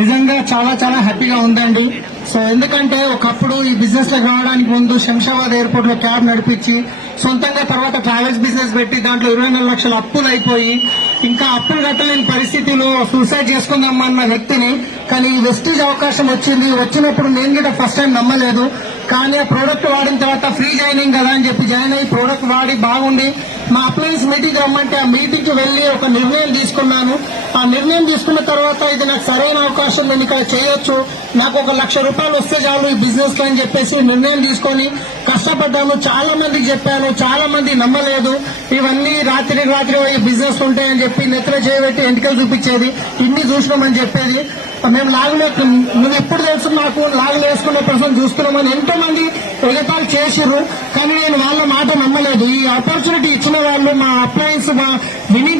నిజంగా చాలా చాలా హ్యాపీగా ఉందండి. సో ఎందుకంటే ఒకప్పుడు ఈ బిజినెస్ లో రావడానికి ముందు శంషాబాద్ ఎయిర్పోర్ట్ లో క్యాబ్ నడిపించి సొంతంగా తర్వాత ట్రావెల్స్ బిజినెస్ పెట్టి దాంట్లో 24 లక్షల అప్పులు అయిపోయి ఇంకా అప్పులు కట్టలేని పరిస్థితిలో సూసైడ్ చేసుకుందామన్న వ్యక్తిని, కానీ ఈ వెస్టీజ్ అవకాశం వచ్చినప్పుడు నేను కూడా ఫస్ట్ టైం నమ్మలేదు. కానీ ఆ ప్రోడక్ట్ వాడిన తర్వాత ఫ్రీ జాయినింగ్ కదా అని చెప్పి జాయిన్ అయ్యి ప్రోడక్ట్ వాడి బాగుండి మా అప్లయన్స్ మీటింగ్ రమ్మంటే ఆ మీటింగ్ కి వెళ్లి ఒక నిర్ణయం తీసుకున్నాను. ఆ నిర్ణయం తీసుకున్న తర్వాత ఇది నాకు సరైన అవకాశం, నేను ఇక్కడ చేయొచ్చు, నాకు ఒక ₹1,00,000 వస్తే చాలు ఈ బిజినెస్ లో అని చెప్పేసి నిర్ణయం తీసుకొని కష్టపడ్డాను. చాలా మందికి చెప్పాను, చాలా మంది నమ్మలేదు. ఇవన్నీ రాత్రి ఈ బిజినెస్ ఉంటాయని చెప్పి నెత్తిలో చేయబెట్టి ఎంటికలు చూపించేది, ఇన్ని చూసినామని చెప్పేది. మేము నువ్వు ఎప్పుడు తెలుసు నాకు లాగులు వేసుకునే పర్సన్ చూస్తున్నామని ఎంతో మంది ఎగతాలు చేసిర్రు. కానీ నేను వాళ్ళ మాట నమ్మలేదు. ఈ ఆపర్చునిటీ ఇచ్చిన వాళ్ళు మా అప్లయన్స్ మా విని